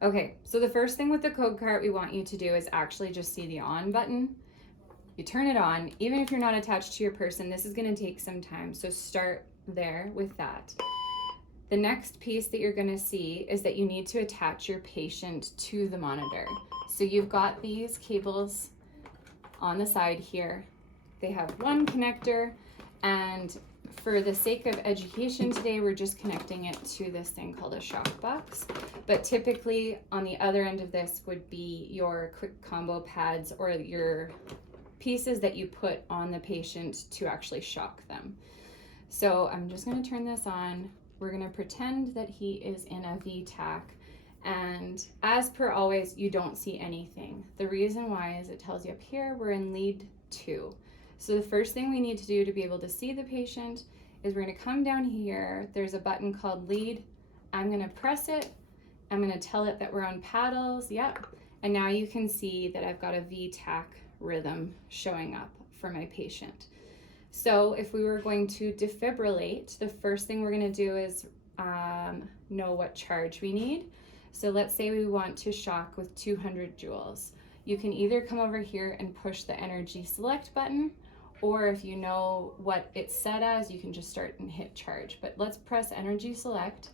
Okay, so the first thing with the code cart we want you to do is actually just see the on button. You turn it on. Even if you're not attached to your person, this is going to take some time, so start there with that. The next piece that you're going to see is that you need to attach your patient to the monitor. So you've got these cables on the side here. They have one connector, and for the sake of education today, we're just connecting it to this thing called a shock box. But typically on the other end of this would be your quick combo pads or your pieces that you put on the patient to actually shock them. So I'm just going to turn this on. We're going to pretend that he is in a VTach, and as per always, you don't see anything. The reason why is it tells you up here we're in lead 2. So the first thing we need to do to be able to see the patient is we're going to come down here. There's a button called lead. I'm going to press it. I'm going to tell it that we're on paddles. Yep. And now you can see that I've got a VTach rhythm showing up for my patient. So if we were going to defibrillate, the first thing we're going to do is know what charge we need. So let's say we want to shock with 200 joules. You can either come over here and push the energy select button, or if you know what it's set as, you can just start and hit charge. But let's press energy select.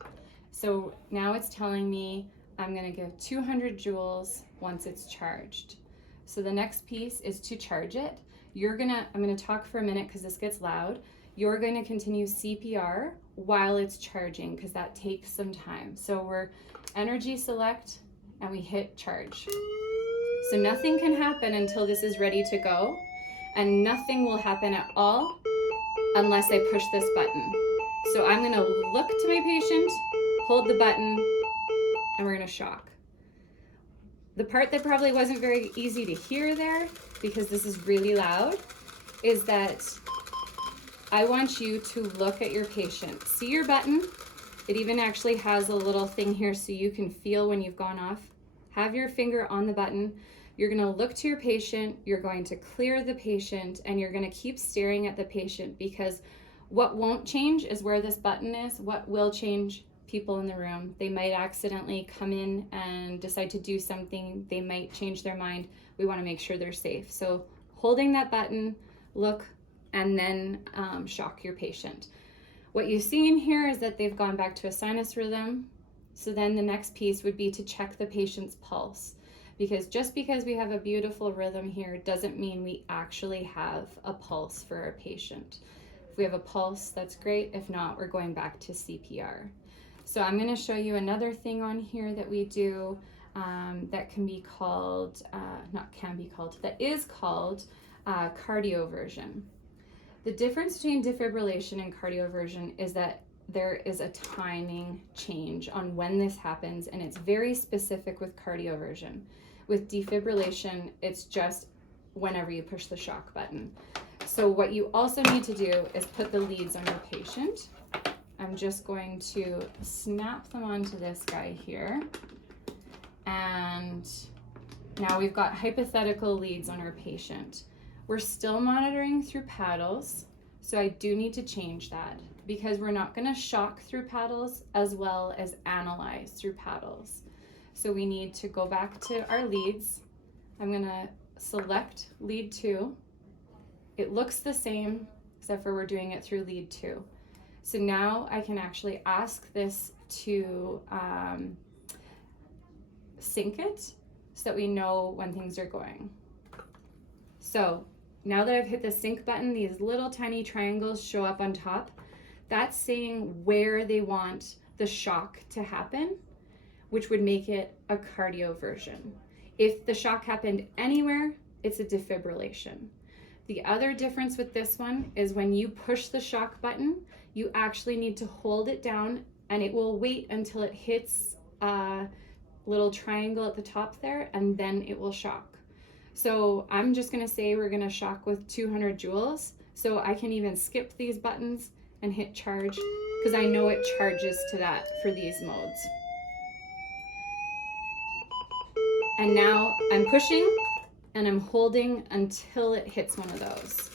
So now it's telling me I'm going to give 200 joules once it's charged. So the next piece is to charge it. I'm going to talk for a minute because this gets loud. You're going to continue CPR while it's charging because that takes some time. So we're energy select and we hit charge. So nothing can happen until this is ready to go, and nothing will happen at all unless I push this button. So I'm going to look to my patient, hold the button, and we're going to shock. The part that probably wasn't very easy to hear there, because this is really loud, is that I want you to look at your patient. See your button? It even actually has a little thing here so you can feel when you've gone off. Have your finger on the button. You're going to look to your patient, you're going to clear the patient, and you're going to keep staring at the patient, because what won't change is where this button is. What will change? People in the room. They might accidentally come in and decide to do something. They might change their mind. We want to make sure they're safe. So holding that button, look, and then shock your patient. What you see in here is that they've gone back to a sinus rhythm. So then the next piece would be to check the patient's pulse, because just because we have a beautiful rhythm here doesn't mean we actually have a pulse for our patient. If we have a pulse, that's great. If not, we're going back to CPR. So I'm going to show you another thing on here that we do that can be called, that is called cardioversion. The difference between defibrillation and cardioversion is that there is a timing change on when this happens, and it's very specific with cardioversion. With defibrillation, it's just whenever you push the shock button. So what you also need to do is put the leads on your patient. I'm just going to snap them onto this guy here. And now we've got hypothetical leads on our patient. We're still monitoring through paddles, so I do need to change that, because we're not going to shock through paddles as well as analyze through paddles. So we need to go back to our leads. I'm going to select lead 2. It looks the same, except for we're doing it through lead 2. So now I can actually ask this to sync it so that we know when things are going. So now that I've hit the sync button, these little tiny triangles show up on top. That's saying where they want the shock to happen, which would make it a cardioversion. If the shock happened anywhere, it's a defibrillation. The other difference with this one is when you push the shock button, you actually need to hold it down, and it will wait until it hits a little triangle at the top there, and then it will shock. So I'm just going to say we're going to shock with 200 joules. So I can even skip these buttons and hit charge, because I know it charges to that for these modes. And now I'm pushing and I'm holding until it hits one of those.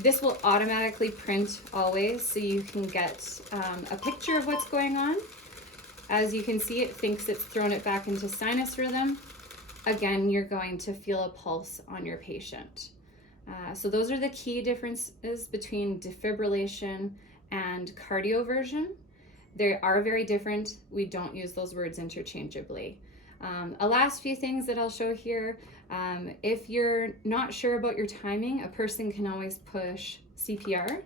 This will automatically print always, so you can get a picture of what's going on. As you can see, it thinks it's thrown it back into sinus rhythm. Again, you're going to feel a pulse on your patient. So those are the key differences between defibrillation and cardioversion. They are very different. We don't use those words interchangeably. A last few things that I'll show here. If you're not sure about your timing, a person can always push CPR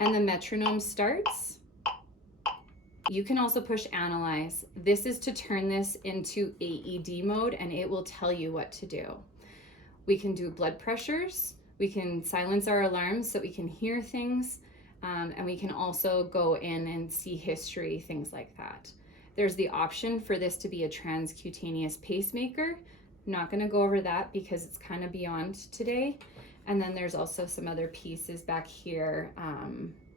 and the metronome starts. You can also push analyze. This is to turn this into AED mode, and it will tell you what to do. We can do blood pressures. We can silence our alarms so we can hear things. And we can also go in and see history, things like that. There's the option for this to be a transcutaneous pacemaker. I'm not going to go over that because it's kind of beyond today. And then there's also some other pieces back here,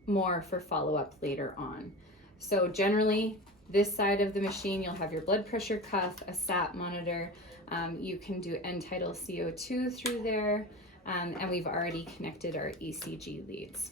more for follow-up later on. So generally, this side of the machine, you'll have your blood pressure cuff, a SAT monitor. You can do end-tidal CO2 through there, and we've already connected our ECG leads.